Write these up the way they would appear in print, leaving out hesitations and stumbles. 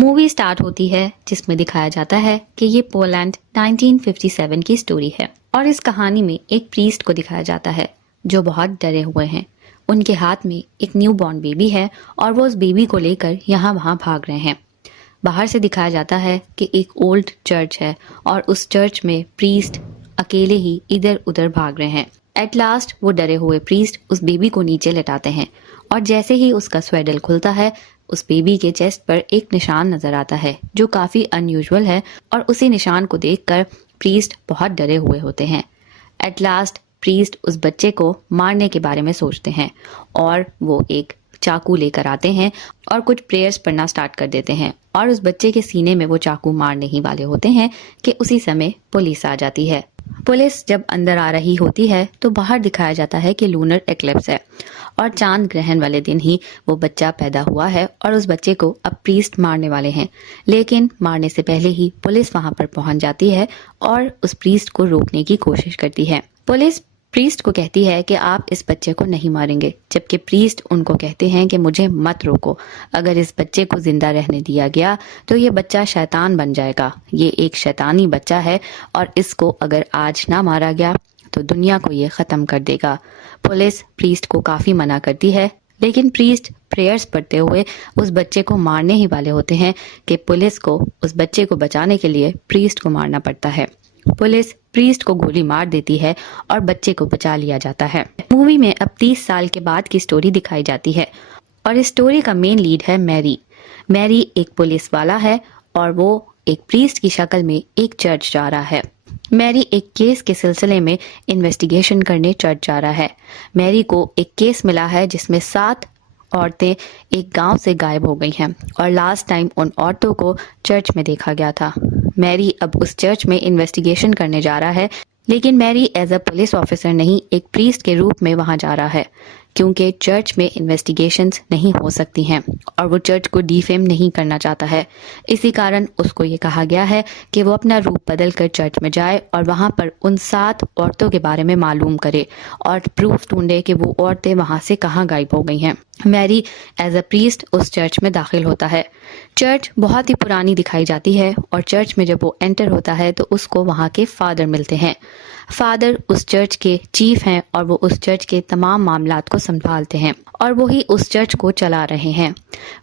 Movie start होती है जिसमें दिखाया जाता है कि ये पोलैंड 1957 की स्टोरी है और इस कहानी में एक प्रीस्ट को दिखाया जाता है जो बहुत डरे हुए हैं। उनके हाथ में एक न्यू बॉर्न बेबी है और वो उस बेबी को लेकर यहाँ वहाँ भाग रहे हैं। बाहर से दिखाया जाता है कि एक ओल्ड चर्च है और उस चर्च में प्रीस्ट अकेले ही इधर उधर भाग रहे हैं। एट लास्ट वो डरे हुए प्रीस्ट उस बेबी को नीचे लेटाते हैं और जैसे ही उसका स्वेडल खुलता है उस बेबी के चेस्ट पर एक निशान नजर आता है जो काफी अनयूजुअल है और उसी निशान को देखकर प्रीस्ट बहुत डरे हुए होते हैं। एट लास्ट प्रीस्ट उस बच्चे को मारने के बारे में सोचते हैं और वो एक चाकू लेकर आते हैं और कुछ प्रेयर्स पढ़ना स्टार्ट कर देते हैं और उस बच्चे के सीने में वो चाकू मारने ही वाले होते हैं कि उसी समय पुलिस आ जाती है। पुलिस जब अंदर आ रही होती है तो बाहर दिखाया जाता है कि लूनर एक्लिप्स है और चांद ग्रहण वाले दिन ही वो बच्चा पैदा हुआ है और उस बच्चे को अब प्रीस्ट मारने वाले हैं। लेकिन मारने से पहले ही पुलिस वहां पर पहुंच जाती है और उस प्रीस्ट को रोकने की कोशिश करती है। पुलिस प्रीस्ट को कहती है कि आप इस बच्चे को नहीं मारेंगे, जबकि प्रीस्ट उनको कहते हैं कि मुझे मत रोको, अगर इस बच्चे को जिंदा रहने दिया गया तो ये बच्चा शैतान बन जाएगा। ये एक शैतानी बच्चा है और इसको अगर आज ना मारा गया तो दुनिया को ये खत्म कर देगा। पुलिस प्रीस्ट को काफी मना करती है, लेकिन प्रीस्ट प्रेयर्स पढ़ते हुए उस बच्चे को मारने ही वाले होते हैं कि पुलिस को उस बच्चे को बचाने के लिए प्रीस्ट को मारना पड़ता है। पुलिस प्रीस्ट को गोली मार देती है और बच्चे को बचा लिया जाता है। मूवी में अब 30 साल के बाद की स्टोरी दिखाई जाती है और इस स्टोरी का मेन लीड है मैरी। मैरी एक पुलिस वाला है और वो एक प्रीस्ट की शक्ल में एक चर्च जा रहा है। मैरी एक केस के सिलसिले में इन्वेस्टिगेशन करने चर्च जा रहा है। मैरी को एक केस मिला है जिसमें 7 औरतें एक गांव से गायब हो गई हैं और लास्ट टाइम उन औरतों को चर्च में देखा गया था। मैरी अब उस चर्च में इन्वेस्टिगेशन करने जा रहा है, लेकिन marry as a police officer नहीं, एक प्रीस्ट के रूप में वहां जा रहा है क्योंकि चर्च में इन्वेस्टिगेशंस नहीं हो सकती हैं और वो चर्च को डिफेम नहीं करना चाहता है। इसी कारण उसको ये कहा गया है कि वो अपना रूप बदल कर चर्च में जाए और वहां पर उन 7 औरतों के बारे में मालूम करे और प्रूफ ढूंढे कि वो औरतें वहां से कहाँ गायब हो गई हैं। मैरी एज अ प्रीस्ट उस चर्च में दाखिल होता है। चर्च बहुत ही पुरानी दिखाई जाती है और चर्च में जब वो एंटर होता है तो उसको वहाँ के फादर मिलते हैं। फादर उस चर्च के चीफ हैं और वो उस चर्च के तमाम मामलात को संभालते हैं और वो ही उस चर्च को चला रहे हैं।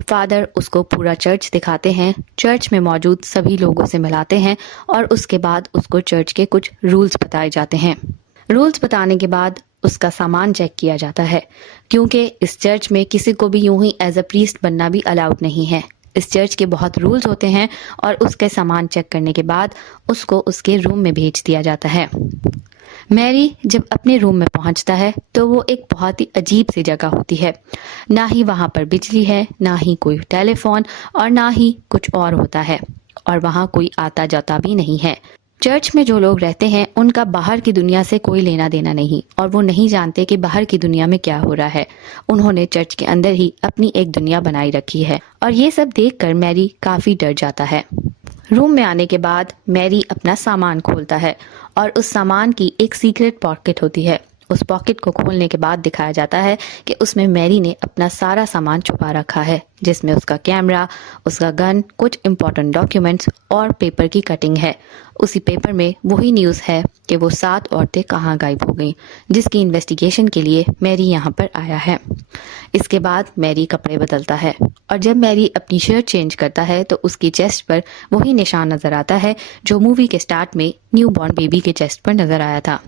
फादर उसको पूरा चर्च दिखाते हैं, चर्च में मौजूद सभी लोगों से मिलाते हैं और उसके बाद उसको चर्च के कुछ रूल्स बताए जाते हैं। रूल्स बताने के बाद उसका सामान चेक किया जाता है क्योंकि इस चर्च में किसी को भी यूं ही एज अ प्रीस्ट बनना भी अलाउड नहीं है। इस चर्च के बहुत रूल्स होते हैं और उसके सामान चेक करने के बाद उसको उसके रूम में भेज दिया जाता है। मैरी जब अपने रूम में पहुंचता है तो वो एक बहुत ही अजीब सी जगह होती है। ना ही वहां पर बिजली है, ना ही कोई टेलीफोन और ना ही कुछ और होता है और वहां कोई आता जाता भी नहीं है। चर्च में जो लोग रहते हैं उनका बाहर की दुनिया से कोई लेना देना नहीं और वो नहीं जानते कि बाहर की दुनिया में क्या हो रहा है। उन्होंने चर्च के अंदर ही अपनी एक दुनिया बनाई रखी है और ये सब देखकर मैरी काफी डर जाता है। रूम में आने के बाद मैरी अपना सामान खोलता है और उस सामान की एक सीक्रेट पॉकेट होती है। उस पॉकेट को खोलने के बाद दिखाया जाता है कि उसमें मैरी ने अपना सारा सामान छुपा रखा है, जिसमें उसका कैमरा, उसका गन, कुछ इम्पोर्टेंट डॉक्यूमेंट्स और पेपर की कटिंग है। उसी पेपर में वही न्यूज़ है कि वो 7 औरतें कहाँ गायब हो गईं, जिसकी इन्वेस्टिगेशन के लिए मैरी यहाँ पर आया है। इसके बाद मैरी कपड़े बदलता है और जब मैरी अपनी शर्ट चेंज करता है तो उसकी चेस्ट पर वही निशान नजर आता है जो मूवी के स्टार्ट में न्यू बॉर्न बेबी के चेस्ट पर नजर आया था।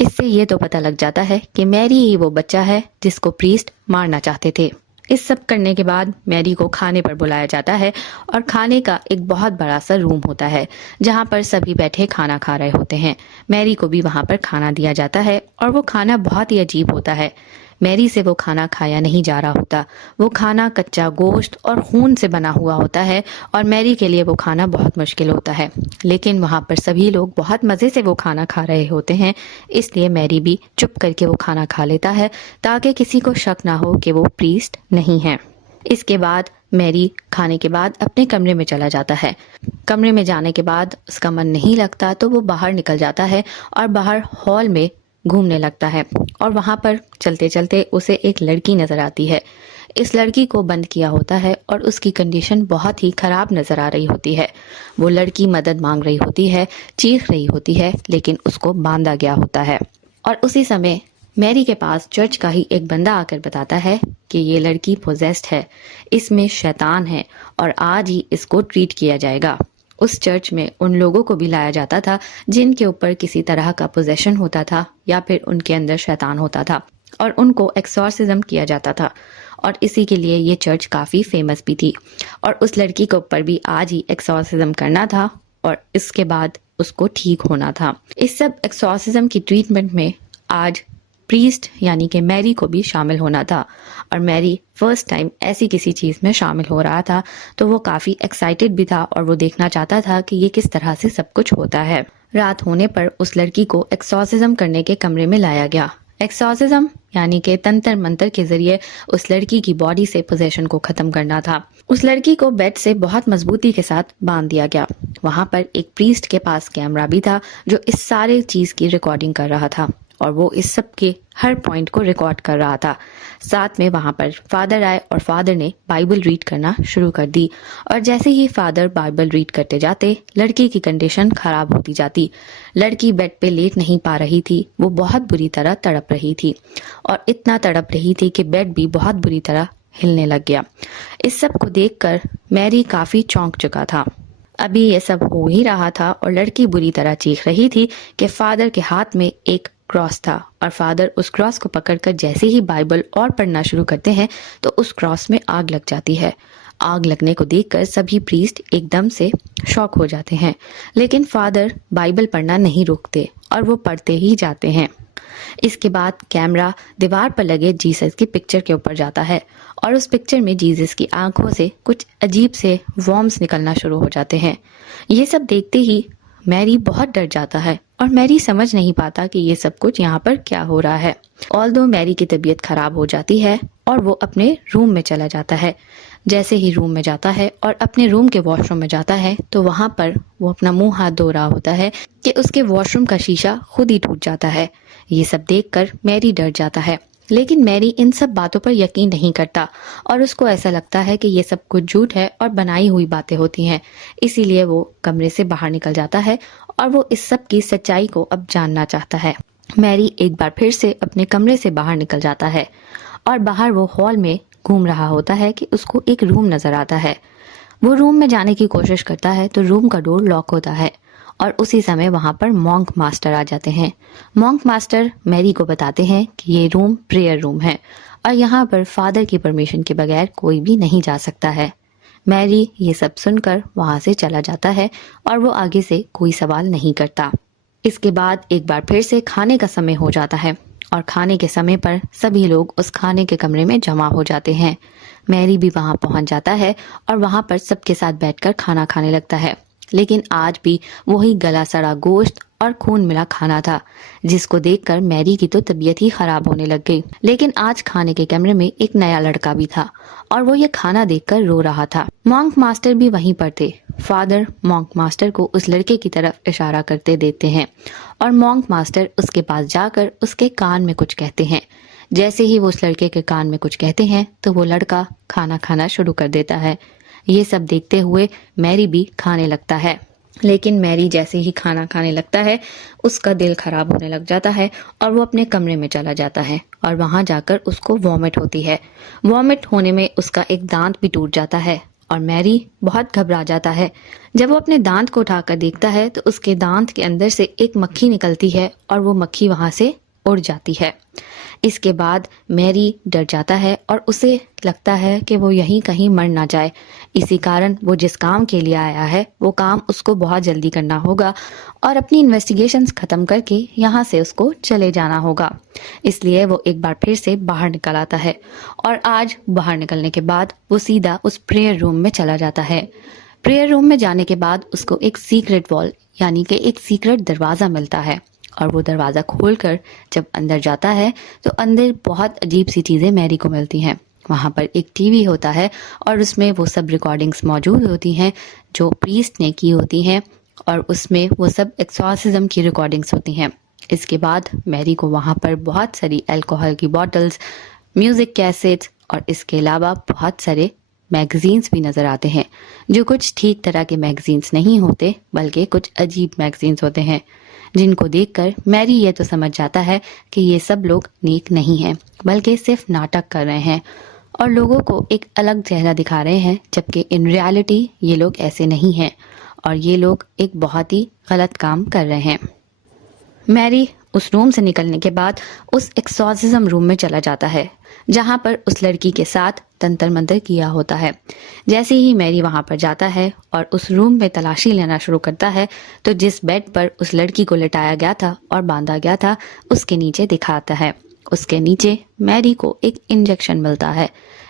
इससे ये तो पता लग जाता है कि मैरी ही वो बच्चा है जिसको प्रीस्ट मारना चाहते थे। इस सब करने के बाद मैरी को खाने पर बुलाया जाता है और खाने का एक बहुत बड़ा सा रूम होता है जहाँ पर सभी बैठे खाना खा रहे होते हैं। मैरी को भी वहाँ पर खाना दिया जाता है और वो खाना बहुत ही अजीब होता है। मैरी से वो खाना खाया नहीं जा रहा होता। वो खाना कच्चा गोश्त और खून से बना हुआ होता है और मैरी के लिए वो खाना बहुत मुश्किल होता है, लेकिन वहाँ पर सभी लोग बहुत मज़े से वो खाना खा रहे होते हैं, इसलिए मैरी भी चुप करके वो खाना खा लेता है ताकि किसी को शक ना हो कि वो प्रीस्ट नहीं है। इसके बाद मैरी खाने के बाद अपने कमरे में चला जाता है। कमरे में जाने के बाद उसका मन नहीं लगता तो वो बाहर निकल जाता है और बाहर हॉल में घूमने लगता है और वहां पर चलते चलते उसे एक लड़की नजर आती है। इस लड़की को बंद किया होता है और उसकी कंडीशन बहुत ही खराब नजर आ रही होती है। वो लड़की मदद मांग रही होती है, चीख रही होती है, लेकिन उसको बांधा गया होता है। और उसी समय मैरी के पास चर्च का ही एक बंदा आकर बताता है कि ये लड़की पोजेस्ड है, इसमें शैतान है और आज ही इसको ट्रीट किया जाएगा। उस चर्च में उन लोगों को भी लाया जाता था जिनके ऊपर किसी तरह का पोजेशन होता था या फिर उनके अंदर शैतान होता था, और उनको एक्सॉर्सिज्म किया जाता था। और इसी के लिए ये चर्च काफ़ी फेमस भी थी। और उस लड़की के ऊपर भी आज ही एक्सॉर्सिज्म करना था और इसके बाद उसको ठीक होना था। इस सब एक्सॉर्सिज्म की ट्रीटमेंट में आज प्रीस्ट यानी कि मैरी को भी शामिल होना था। और मैरी फर्स्ट टाइम ऐसी किसी चीज़ में शामिल हो रहा था, तो वो काफ़ी एक्साइटेड भी था और वो देखना चाहता था कि ये किस तरह से सब कुछ होता है। रात होने पर उस लड़की को एक्सॉर्सिज्म करने के कमरे में लाया गया। एक्सॉर्सिज्म यानी कि तंत्र मंत्र के जरिए उस लड़की की बॉडी से पोजेशन को खत्म करना था। उस लड़की को बेड से बहुत मजबूती के साथ बांध दिया गया। वहां पर एक प्रीस्ट के पास कैमरा भी था जो इस सारे चीज की रिकॉर्डिंग कर रहा था और वो इस सब के हर पॉइंट को रिकॉर्ड कर रहा था। साथ में वहां पर फादर आए और फादर ने बाइबल रीड करना शुरू कर दी। और जैसे ही फादर बाइबल रीड करते जाते लड़की की कंडीशन खराब होती जाती। लड़की बेड पे लेट नहीं पा रही थी, वो बहुत बुरी तरह तड़प रही थी और इतना तड़प रही थी कि बेड भी बहुत बुरी तरह हिलने लग गया। इस सब को देखकर मैरी काफी चौंक चुका था। अभी ये सब हो ही रहा था और लड़की बुरी तरह चीख रही थी कि फादर के हाथ में एक क्रॉस था और फादर उस क्रॉस को पकड़कर जैसे ही बाइबल और पढ़ना शुरू करते हैं तो उस क्रॉस में आग लग जाती है। आग लगने को देखकर सभी प्रीस्ट एकदम से शॉक हो जाते हैं, लेकिन फादर बाइबल पढ़ना नहीं रोकते और वो पढ़ते ही जाते हैं। इसके बाद कैमरा दीवार पर लगे जीसस की पिक्चर के ऊपर जाता है और उस पिक्चर में जीसस की आंखों से कुछ अजीब से वॉर्म्स निकलना शुरू हो जाते हैं। ये सब देखते ही मैरी बहुत डर जाता है और मैरी समझ नहीं पाता कि ये सब कुछ यहाँ पर क्या हो रहा है। ऑल्दो मैरी की तबीयत खराब हो जाती है और वो अपने रूम में चला जाता है। जैसे ही रूम में जाता है और अपने रूम के वॉशरूम में जाता है तो वहां पर वो अपना मुंह हाथ धो रहा होता है कि उसके वॉशरूम का शीशा खुद ही टूट जाता है। ये सब देखकर मैरी डर जाता है, लेकिन मैरी इन सब बातों पर यकीन नहीं करता और उसको ऐसा लगता है कि ये सब कुछ झूठ है और बनाई हुई बातें होती हैं। इसीलिए वो कमरे से बाहर निकल जाता है और वो इस सब की सच्चाई को अब जानना चाहता है। मैरी एक बार फिर से अपने कमरे से बाहर निकल जाता है और बाहर वो हॉल में घूम रहा होता है कि उसको एक रूम नजर आता है। वो रूम में जाने की कोशिश करता है तो रूम का डोर लॉक होता है और उसी समय वहां पर मॉन्क मास्टर आ जाते हैं। मॉन्क मास्टर मैरी को बताते हैं कि ये रूम प्रेयर रूम है और यहाँ पर फादर की परमिशन के बगैर कोई भी नहीं जा सकता है। मैरी ये सब सुनकर वहां से चला जाता है और वो आगे से कोई सवाल नहीं करता। इसके बाद एक बार फिर से खाने का समय हो जाता है और खाने के समय पर सभी लोग उस खाने के कमरे में जमा हो जाते हैं। मैरी भी वहां पहुंच जाता है और वहां पर सबके साथ बैठकर खाना खाने लगता है, लेकिन आज भी वही गला सड़ा गोश्त और खून मिला खाना था, जिसको देखकर मैरी की तो तबीयत ही खराब होने लग गई। लेकिन आज खाने के कमरे में एक नया लड़का भी था और वो ये खाना देखकर रो रहा था। मॉन्क मास्टर भी वहीं पर थे। फादर मॉन्क मास्टर को उस लड़के की तरफ इशारा करते देते हैं और मॉन्क मास्टर उसके पास जाकर उसके कान में कुछ कहते हैं। जैसे ही वो उस लड़के के कान में कुछ कहते हैं तो वो लड़का खाना खाना शुरू कर देता है। ये सब देखते हुए मैरी भी खाने लगता है, लेकिन मैरी जैसे ही खाना खाने लगता है उसका दिल खराब होने लग जाता है और वो अपने कमरे में चला जाता है और वहां जाकर उसको वॉमिट होती है। वॉमिट होने में उसका एक दांत भी टूट जाता है और मैरी बहुत घबरा जाता है। जब वो अपने दांत को उठाकर देखता है तो उसके दांत के अंदर से एक मक्खी निकलती है और वो मक्खी वहां से उड़ जाती है। इसके बाद मैरी डर जाता है और उसे लगता है कि वो यहीं कहीं मर ना जाए। इसी कारण वो जिस काम के लिए आया है वो काम उसको बहुत जल्दी करना होगा और अपनी इन्वेस्टिगेशंस खत्म करके यहाँ से उसको चले जाना होगा। इसलिए वो एक बार फिर से बाहर निकल आता है और आज बाहर निकलने के बाद वो सीधा उस प्रेयर रूम में चला जाता है। प्रेयर रूम में जाने के बाद उसको एक सीक्रेट वॉल यानी कि एक सीक्रेट दरवाजा मिलता है और वो दरवाजा खोलकर जब अंदर जाता है तो अंदर बहुत अजीब सी चीजें मैरी को मिलती हैं। वहां पर एक टीवी होता है और उसमें वो सब रिकॉर्डिंग्स मौजूद होती हैं जो प्रीस्ट ने की होती हैं और उसमें वो सब एक्सॉर्सिज्म की रिकॉर्डिंग्स होती हैं। इसके बाद मैरी को वहां पर बहुत सारी अल्कोहल की बॉटल्स, म्यूजिक कैसेट्स और इसके अलावा बहुत सारे मैगजीन्स भी नजर आते हैं, जो कुछ ठीक तरह के मैगजीन्स नहीं होते बल्कि कुछ अजीब मैगजीन्स होते हैं, जिनको देखकर मैरी ये तो समझ जाता है कि ये सब लोग नेक नहीं हैं बल्कि सिर्फ नाटक कर रहे हैं और लोगों को एक अलग चेहरा दिखा रहे हैं, जबकि इन रियलिटी ये लोग ऐसे नहीं हैं और ये लोग एक बहुत ही गलत काम कर रहे हैं। मैरी उस रूम से निकलने के बाद उस एक्सॉर्सिज्म रूम में चला जाता है जहां पर उस लड़की के साथ तंत्र मंत्र किया होता है। जैसे ही मैरी वहां पर जाता है और उस रूम में तलाशी लेना शुरू करता है तो जिस बेड पर उस लड़की को लिटाया गया था और बांधा गया था उसके नीचे दिखाता है, उसके नीचे मैरी को एक इंजेक्शन मिलता है,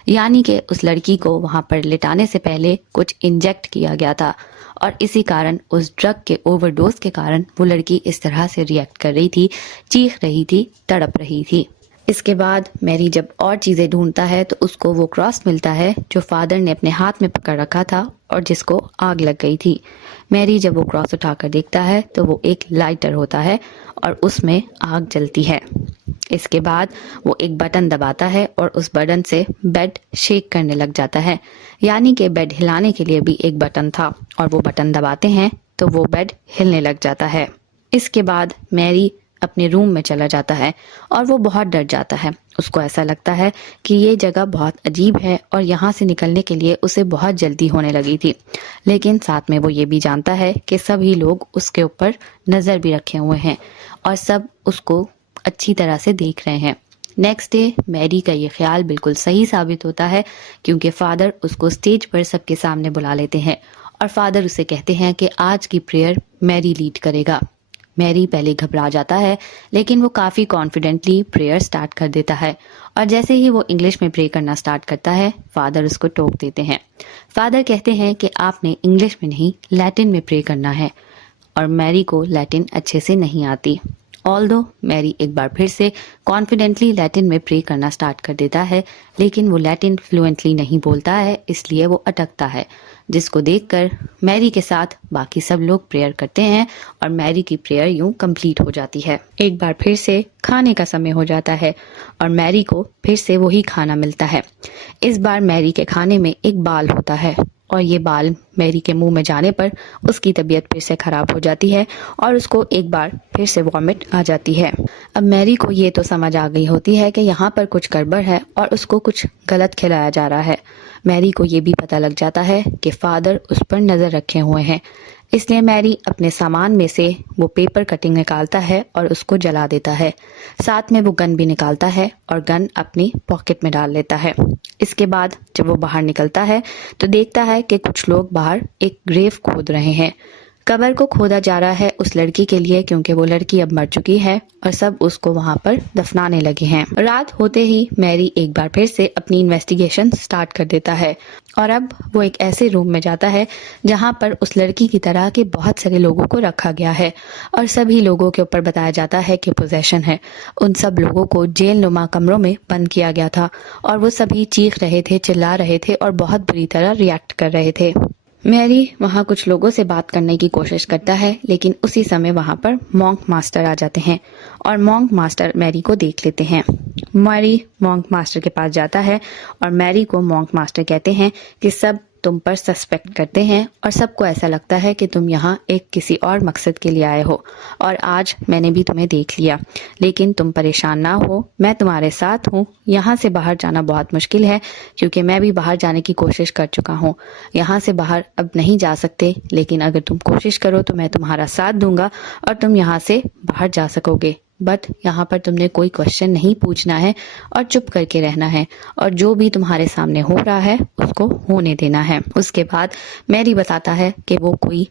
यानी कि उस लड़की को वहां पर लिटाने से पहले कुछ इंजेक्ट किया गया था और इसी कारण उस ड्रग के ओवरडोज के कारण वो लड़की इस तरह से रिएक्ट कर रही थी, चीख रही थी, तड़प रही थी। इसके बाद मैरी जब और चीजें ढूंढता है तो उसको वो क्रॉस मिलता है जो फादर ने अपने हाथ में पकड़ रखा था और जिसको आग लग गई थी। मैरी जब वो क्रॉस उठाकर देखता है तो वो एक लाइटर होता है और उसमें आग जलती है। इसके बाद वो एक बटन दबाता है और उस बटन से बेड शेक करने लग जाता है, यानी कि बेड हिलाने के लिए भी एक बटन था और वो बटन दबाते हैं तो वो बेड हिलने लग जाता है। इसके बाद मैरी अपने रूम में चला जाता है और वो बहुत डर जाता है। उसको ऐसा लगता है कि ये जगह बहुत अजीब है और यहाँ से निकलने के लिए उसे बहुत जल्दी होने लगी थी, लेकिन साथ में वो ये भी जानता है कि सभी लोग उसके ऊपर नज़र भी रखे हुए हैं और सब उसको अच्छी तरह से देख रहे हैं। नेक्स्ट डे मैरी का ये ख्याल बिल्कुल सही साबित होता है क्योंकि फादर उसको स्टेज पर सबके सामने बुला लेते हैं और फादर उसे कहते हैं कि आज की प्रेयर मैरी लीड करेगा। मैरी पहले घबरा जाता है लेकिन वो काफ़ी कॉन्फिडेंटली प्रेयर स्टार्ट कर देता है और जैसे ही वो इंग्लिश में प्रे करना स्टार्ट करता है फादर उसको टोक देते हैं। फादर कहते हैं कि आपने इंग्लिश में नहीं लैटिन में प्रे करना है और मैरी को लैटिन अच्छे से नहीं आती। ऑल्दो मैरी एक बार फिर से कॉन्फिडेंटली लैटिन में प्रे करना स्टार्ट कर देता है, लेकिन वो लैटिन फ्लुएंटली नहीं बोलता है, इसलिए वो अटकता है, जिसको देखकर मैरी के साथ बाकी सब लोग प्रेयर करते हैं और मैरी की प्रेयर यूं कंप्लीट हो जाती है। एक बार फिर से खाने का समय हो जाता है और मैरी को फिर से वही खाना मिलता है। इस बार मैरी के खाने में एक बाल होता है और ये बाल मैरी के मुंह में जाने पर उसकी तबीयत फिर से खराब हो जाती है और उसको एक बार फिर से वॉमिट आ जाती है। अब मैरी को ये तो समझ आ गई होती है कि यहाँ पर कुछ गड़बड़ है और उसको कुछ गलत खिलाया जा रहा है। मैरी को ये भी पता लग जाता है कि फादर उस पर नज़र रखे हुए हैं, इसलिए मैरी अपने सामान में से वो पेपर कटिंग निकालता है और उसको जला देता है। साथ में वो गन भी निकालता है और गन अपनी पॉकेट में डाल लेता है। इसके बाद जब वो बाहर निकलता है तो देखता है कि कुछ लोग बाहर एक ग्रेव खोद रहे हैं। कब्र को खोदा जा रहा है उस लड़की के लिए क्योंकि वो लड़की अब मर चुकी है और सब उसको वहां पर दफनाने लगे हैं। रात होते ही मैरी एक बार फिर से अपनी इन्वेस्टिगेशन स्टार्ट कर देता है और अब वो एक ऐसे रूम में जाता है जहां पर उस लड़की की तरह के बहुत सारे लोगों को रखा गया है और सभी लोगों के ऊपर बताया जाता है कि पोजेशन है। उन सब लोगों को जेल नुमा कमरों में बंद किया गया था और वो सभी चीख रहे थे, चिल्ला रहे थे और बहुत बुरी तरह रिएक्ट कर रहे थे। मैरी वहाँ कुछ लोगों से बात करने की कोशिश करता है, लेकिन उसी समय वहाँ पर मॉन्क मास्टर आ जाते हैं और मॉन्क मास्टर मैरी को देख लेते हैं। मैरी मॉन्क मास्टर के पास जाता है और मैरी को मॉन्क मास्टर कहते हैं कि सब तुम पर सस्पेक्ट करते हैं और सबको ऐसा लगता है कि तुम यहाँ एक किसी और मकसद के लिए आए हो और आज मैंने भी तुम्हें देख लिया, लेकिन तुम परेशान ना हो, मैं तुम्हारे साथ हूँ। यहाँ से बाहर जाना बहुत मुश्किल है क्योंकि मैं भी बाहर जाने की कोशिश कर चुका हूँ। यहाँ से बाहर अब नहीं जा सकते, लेकिन अगर तुम कोशिश करो तो मैं तुम्हारा साथ दूंगा और तुम यहाँ से बाहर जा सकोगे। बट यहाँ पर तुमने कोई क्वेश्चन नहीं पूछना है और चुप करके रहना है और जो भी तुम्हारे सामने हो रहा है उसको होने देना है। उसके बाद मैरी बताता है कि वो कोई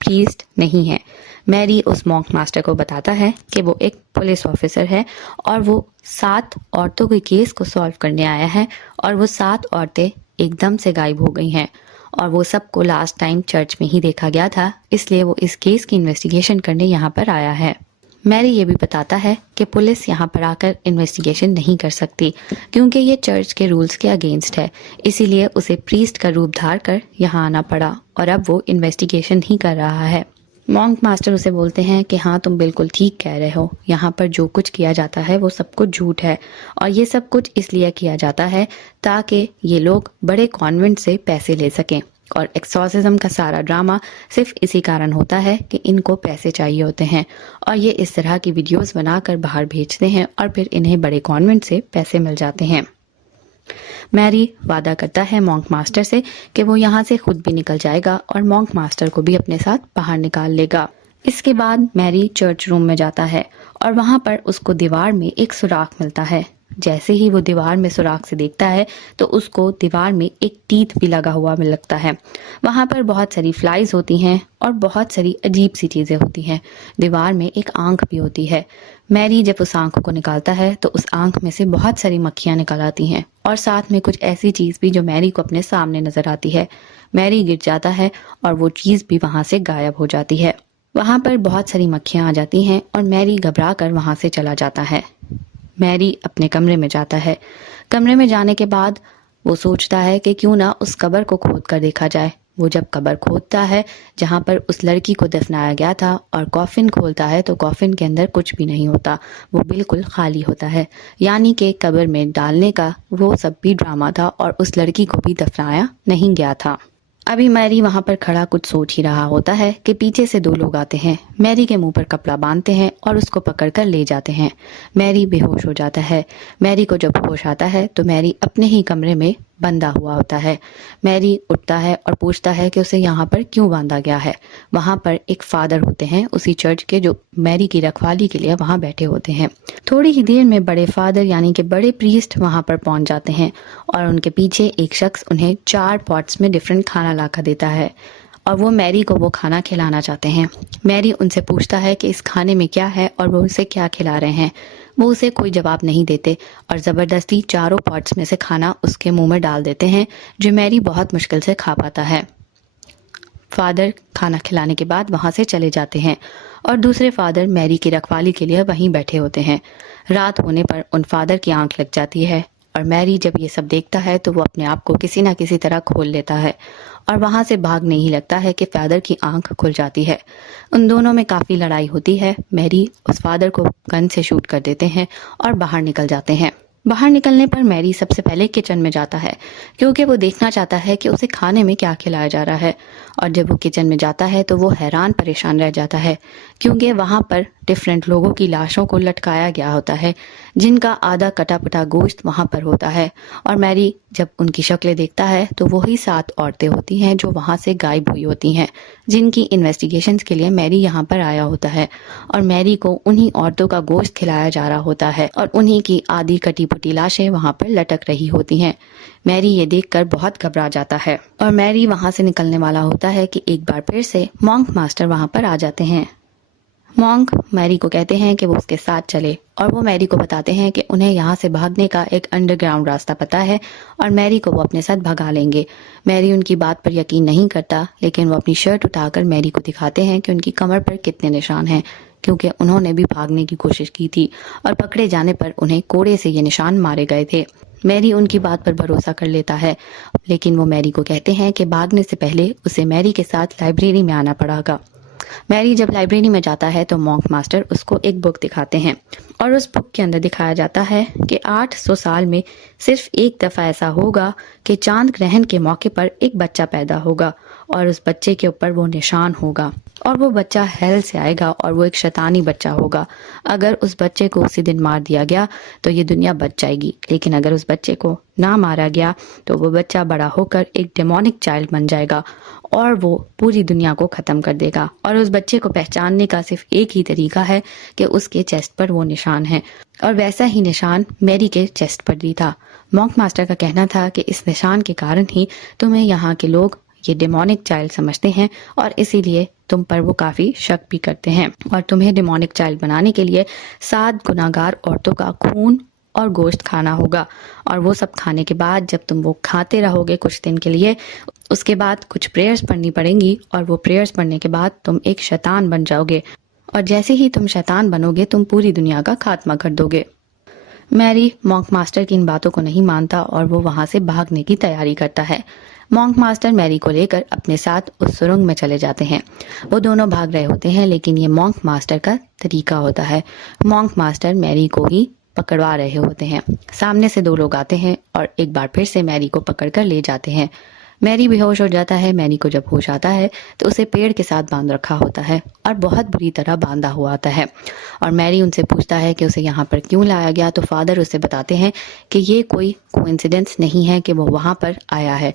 प्रीस्ट नहीं है। मैरी उस मॉन्क मास्टर को बताता है कि वो एक पुलिस ऑफिसर है और वो 7 औरतों के केस को सॉल्व करने आया है और वो 7 औरतें एकदम से गायब हो गई हैं और वो सबको लास्ट टाइम चर्च में ही देखा गया था, इसलिए वो इस केस की इन्वेस्टिगेशन करने यहाँ पर आया है। मैरी ये भी बताता है कि पुलिस यहाँ पर आकर इन्वेस्टिगेशन नहीं कर सकती क्योंकि ये चर्च के रूल्स के अगेंस्ट है, इसीलिए उसे प्रीस्ट का रूप धार कर यहाँ आना पड़ा और अब वो इन्वेस्टिगेशन ही कर रहा है। मॉन्क मास्टर उसे बोलते हैं कि हाँ तुम बिल्कुल ठीक कह रहे हो, यहाँ पर जो कुछ किया जाता है वो सब कुछ झूठ है और ये सब कुछ इसलिए किया जाता है ताकि ये लोग बड़े कॉन्वेंट से पैसे ले सकें और एक्सॉर्सिज्म का सारा ड्रामा सिर्फ इसी कारण होता है कि इनको पैसे चाहिए होते हैं और ये इस तरह की वीडियोस बनाकर बाहर भेजते हैं और फिर इन्हें बड़े कॉन्वेंट से पैसे मिल जाते हैं। मैरी वादा करता है मॉन्क मास्टर से कि वो यहाँ से खुद भी निकल जाएगा और मॉन्क मास्टर को भी अपने साथ बाहर निकाल लेगा। इसके बाद मैरी चर्च रूम में जाता है और वहां पर उसको दीवार में एक सुराख मिलता है। जैसे ही वो दीवार में सुराख से देखता है तो उसको दीवार में एक टीथ भी लगा हुआ मिल लगता है। वहां पर बहुत सारी फ्लाइज होती हैं और बहुत सारी अजीब सी चीजें होती हैं। दीवार में एक आंख भी होती है। मैरी जब उस आंख को निकालता है तो उस आंख में से बहुत सारी मक्खियां निकल आती हैं और साथ में कुछ ऐसी चीज भी जो मैरी को अपने सामने नजर आती है। मैरी गिर जाता है और वो चीज भी वहां से गायब हो जाती है। वहां पर बहुत सारी मक्खियां आ जाती हैं और मैरी घबरा कर वहां से चला जाता है। मैरी अपने कमरे में जाता है। कमरे में जाने के बाद वो सोचता है कि क्यों ना उस कब्र को खोद कर देखा जाए। वो जब कब्र खोदता है जहां पर उस लड़की को दफनाया गया था और कॉफिन खोलता है तो कॉफिन के अंदर कुछ भी नहीं होता, वो बिल्कुल खाली होता है। यानी कि कब्र में डालने का वो सब भी ड्रामा था और उस लड़की को भी दफनाया नहीं गया था। अभी मैरी वहां पर खड़ा कुछ सोच ही रहा होता है कि पीछे से दो लोग आते हैं, मैरी के मुंह पर कपड़ा बांधते हैं और उसको पकड़कर ले जाते हैं। मैरी बेहोश हो जाता है। मैरी को जब होश आता है तो मैरी अपने ही कमरे में बंधा हुआ होता है। मैरी उठता है और पूछता है कि उसे यहाँ पर क्यों बांधा गया है। वहां पर एक फादर होते हैं उसी चर्च के जो मैरी की रखवाली के लिए वहां बैठे होते हैं। थोड़ी ही देर में बड़े फादर यानी कि बड़े प्रीस्ट वहां पर पहुंच जाते हैं और उनके पीछे एक शख्स उन्हें 4 पॉट्स में डिफरेंट खाना लाकर देता है और वो मैरी को वो खाना खिलाना चाहते हैं। मैरी उनसे पूछता है कि इस खाने में क्या है और वो उसे क्या खिला रहे हैं। वो उसे कोई जवाब नहीं देते और जबरदस्ती 4 पॉट्स में से खाना उसके मुंह में डाल देते हैं जो मैरी बहुत मुश्किल से खा पाता है। फादर खाना खिलाने के बाद वहां से चले जाते हैं और दूसरे फादर मैरी की रखवाली के लिए वहीं बैठे होते हैं। रात होने पर उन फादर की आंख लग जाती है और मैरी जब ये सब देखता है तो वो अपने आप को किसी ना किसी तरह खोल लेता है और वहां से भागने ही लगता है कि फादर की आंख खुल जाती है। उन दोनों में काफी लड़ाई होती है। मैरी उस फादर को गन से शूट कर देते हैं और बाहर निकल जाते हैं। बाहर निकलने पर मैरी सबसे पहले किचन में जाता है क्योंकि वो देखना चाहता है कि उसे खाने में क्या खिलाया जा रहा है। और जब वो किचन में जाता है तो वो हैरान परेशान रह जाता है क्योंकि वहां पर डिफरेंट लोगों की लाशों को लटकाया गया होता है जिनका आधा कटा पटा गोश्त वहां पर होता है। और मैरी जब उनकी शक्लें देखता है तो वही 7 औरतें होती हैं जो वहां से गायब हुई होती हैं, जिनकी इन्वेस्टिगेशंस के लिए मैरी यहाँ पर आया होता है और मैरी को उन्हीं औरतों का गोश्त खिलाया जा रहा होता है और उन्हीं की आधी कटी पुटी लाशें वहां पर लटक रही होती हैं। मैरी ये देखकर बहुत घबरा जाता है और मैरी वहां से निकलने वाला होता है कि एक बार फिर से मॉन्क मास्टर वहां पर आ जाते हैं। मॉन्क मैरी को कहते हैं कि वो उसके साथ चले और वो मैरी को बताते हैं कि उन्हें यहाँ से भागने का एक अंडरग्राउंड रास्ता पता है और मैरी को वो अपने साथ भगा लेंगे। मैरी उनकी बात पर यकीन नहीं करता लेकिन वो अपनी शर्ट उठाकर मैरी को दिखाते हैं कि उनकी कमर पर कितने निशान हैं क्योंकि उन्होंने भी भागने की कोशिश की थी और पकड़े जाने पर उन्हें कोड़े से ये निशान मारे गए थे। मैरी उनकी बात पर भरोसा कर लेता है लेकिन वो मैरी को कहते हैं कि भागने से पहले उसे मैरी के साथ लाइब्रेरी में आना पड़ेगा। मैरी जब लाइब्रेरी में जाता है तो मॉन्क मास्टर उसको एक बुक दिखाते हैं और उस बुक के अंदर दिखाया जाता है कि 800 साल में सिर्फ एक दफा ऐसा होगा कि चांद ग्रहण के मौके पर एक बच्चा पैदा होगा और उस बच्चे के ऊपर वो निशान होगा और वो बच्चा हेल से आएगा और वो एक शैतानी बच्चा होगा। अगर उस बच्चे को उसी दिन मार दिया गया तो ये दुनिया बच जाएगी, लेकिन अगर उस बच्चे को ना मारा गया तो वो बच्चा बड़ा होकर एक डेमोनिक चाइल्ड बन जाएगा और वो पूरी दुनिया को खत्म कर देगा। और उस बच्चे को पहचानने का सिर्फ एक ही तरीका है कि उसके चेस्ट पर वो निशान है और वैसा ही निशान मैरी के चेस्ट पर भी था। मॉन्क मास्टर का कहना था कि इस निशान के कारण ही तुम्हें यहाँ के लोग ये डेमोनिक चाइल्ड समझते हैं और इसीलिए तुम पर वो काफी शक भी करते हैं और तुम्हें डेमोनिक चाइल्ड बनाने के लिए 7 गुनाहगार औरतों का खून और गोश्त खाना होगा और वो सब खाने के बाद जब तुम वो खाते रहोगे कुछ दिन के लिए, उसके बाद कुछ प्रेयर्स पढ़नी पड़ेंगी और वो प्रेयर्स पढ़ने के बाद तुम एक शैतान बन जाओगे और जैसे ही तुम शैतान बनोगे तुम पूरी दुनिया का खात्मा कर दोगे। मैरी मॉन्क मास्टर की इन बातों को नहीं मानता और वो वहां से भागने की तैयारी करता है। मॉन्क मास्टर मैरी को लेकर अपने साथ उस सुरंग में चले जाते हैं। वो दोनों भाग रहे होते हैं, लेकिन ये मॉन्क मास्टर का तरीका होता है। मॉन्क मास्टर मैरी को ही पकड़वा रहे होते हैं। सामने से दो लोग आते हैं और एक बार फिर से मैरी को पकड़कर ले जाते हैं। मैरी बेहोश हो जाता है। मैरी को जब होश आता है तो उसे पेड़ के साथ बांध रखा होता है और बहुत बुरी तरह बांधा हुआ होता है। और मैरी उनसे पूछता है कि उसे यहाँ पर क्यों लाया गया, तो फादर उसे बताते हैं कि ये कोई कोइंसिडेंस नहीं है कि वो वहाँ पर आया है।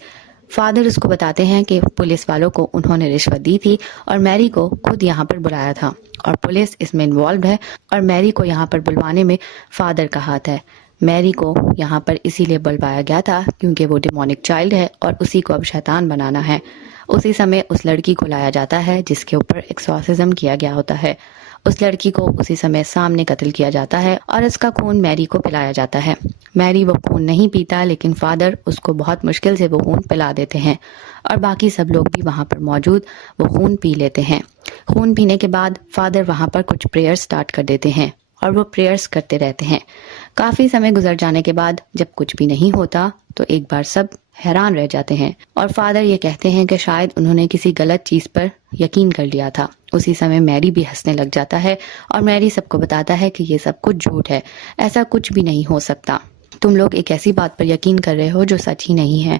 फादर उसको बताते हैं कि पुलिस वालों को उन्होंने रिश्वत दी थी और मैरी को खुद यहाँ पर बुलाया था और पुलिस इसमें इन्वॉल्व है और मैरी को यहाँ पर बुलवाने में फादर का हाथ है। मैरी को यहाँ पर इसीलिए बुलवाया गया था क्योंकि वो डिमोनिक चाइल्ड है और उसी को अब शैतान बनाना है। उसी समय उस लड़की को लाया जाता है जिसके ऊपर एक्सॉर्सिज्म किया गया होता है। उस लड़की को उसी समय सामने कत्ल किया जाता है और उसका खून मैरी को पिलाया जाता है। मैरी वो खून नहीं पीता, लेकिन फादर उसको बहुत मुश्किल से वो खून पिला देते हैं और बाकी सब लोग भी वहाँ पर मौजूद वो खून पी लेते हैं। खून पीने के बाद फादर वहाँ पर कुछ प्रेयर्स स्टार्ट कर देते हैं और वो प्रेयर्स करते रहते हैं। काफी समय गुजर जाने के बाद जब कुछ भी नहीं होता तो एक बार सब हैरान रह जाते हैं और फादर ये कहते हैं कि शायद उन्होंने किसी गलत चीज पर यकीन कर लिया था। उसी समय मैरी भी हंसने लग जाता है और मैरी सबको बताता है कि ये सब कुछ झूठ है, ऐसा कुछ भी नहीं हो सकता। तुम लोग एक ऐसी बात पर यकीन कर रहे हो जो सच ही नहीं है।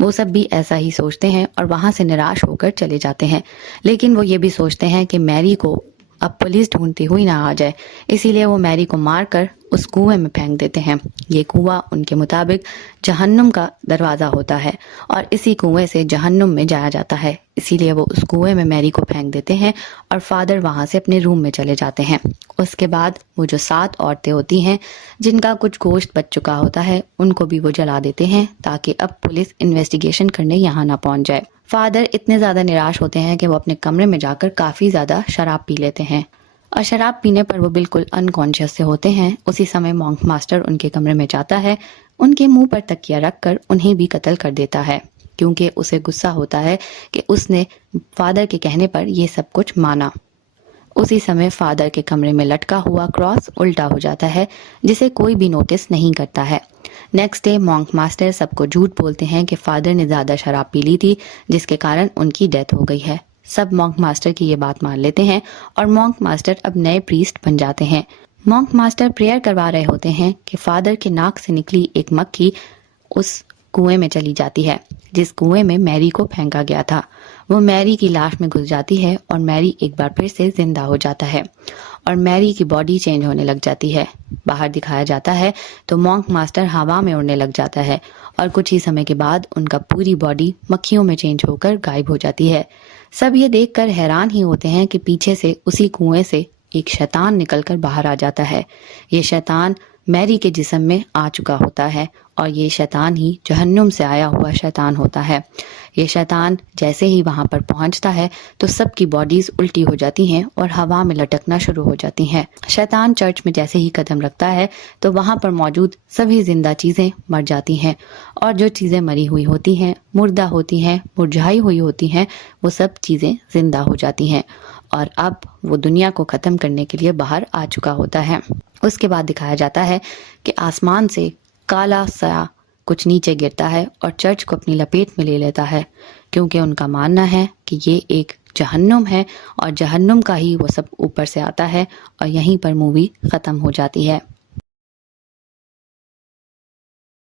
वो सब भी ऐसा ही सोचते हैं और वहां से निराश होकर चले जाते हैं, लेकिन वो ये भी सोचते हैं कि मैरी को अब पुलिस ढूंढती हुई ना आ जाए, इसीलिए वो मैरी को मारकर उस कुएं में फेंक देते हैं। ये कुआं उनके मुताबिक जहन्नुम का दरवाजा होता है और इसी कुएं से जहन्नुम में जाया जाता है, इसीलिए वो उस कुएं में मैरी को फेंक देते हैं और फादर वहां से अपने रूम में चले जाते हैं। उसके बाद वो जो 7 औरतें होती हैं जिनका कुछ गोश्त बच चुका होता है उनको भी वो जला देते हैं ताकि अब पुलिस इन्वेस्टिगेशन करने यहाँ ना पहुंच जाए। फादर इतने ज्यादा निराश होते हैं कि वो अपने कमरे में जाकर काफी ज्यादा शराब पी लेते हैं और शराब पीने पर वो बिल्कुल अनकॉन्शियस से होते हैं। उसी समय मॉन्क मास्टर उनके कमरे में जाता है, उनके मुंह पर तकिया रखकर उन्हें भी कत्ल कर देता है क्योंकि उसे गुस्सा होता है कि उसने फादर के कहने पर ये सब कुछ माना। उसी समय फादर के कमरे में लटका हुआ क्रॉस उल्टा हो जाता है जिसे कोई भी नोटिस नहीं करता है। नेक्स्ट डे मॉन्क मास्टर सबको झूठ बोलते हैं कि फादर ने ज्यादा शराब पी ली थी जिसके कारण उनकी डेथ हो गई है। सब मॉन्क मास्टर की ये बात मान लेते हैं और मॉन्क मास्टर अब नए प्रीस्ट बन जाते हैं। मॉन्क मास्टर प्रेयर करवा रहे होते हैं कि फादर के नाक से निकली एक मक्खी उस कुएं में चली जाती है जिस कुएं में मैरी को फेंका गया था। वो मैरी की लाश में घुस जाती है और मैरी एक बार फिर से जिंदा हो जाता है और मैरी की बॉडी चेंज होने लग जाती है। बाहर दिखाया जाता है तो मॉन्क मास्टर हवा में उड़ने लग जाता है और कुछ ही समय के बाद उनका पूरी बॉडी मक्खियों में चेंज होकर गायब हो जाती है। सब ये देखकर हैरान ही होते हैं कि पीछे से उसी कुएं से एक शैतान निकलकर बाहर आ जाता है। ये शैतान मैरी के जिस्म में आ चुका होता है और ये शैतान ही जहन्नुम से आया हुआ शैतान होता है। ये शैतान जैसे ही वहां पर पहुंचता है तो सबकी बॉडीज उल्टी हो जाती हैं और हवा में लटकना शुरू हो जाती हैं। शैतान चर्च में जैसे ही कदम रखता है तो वहां पर मौजूद सभी जिंदा चीजें मर जाती हैं और जो चीजें मरी हुई होती हैं, मुर्दा होती हैं, मुरझाई हुई होती हैं, वो सब चीजें जिंदा हो जाती हैं और अब वो दुनिया को खत्म करने के लिए बाहर आ चुका होता है। उसके बाद दिखाया जाता है कि आसमान से काला सा कुछ नीचे गिरता है और चर्च को अपनी लपेट में ले लेता है क्योंकि उनका मानना है कि ये एक जहन्नुम है और जहन्नुम का ही वो सब ऊपर से आता है और यहीं पर मूवी खत्म हो जाती है।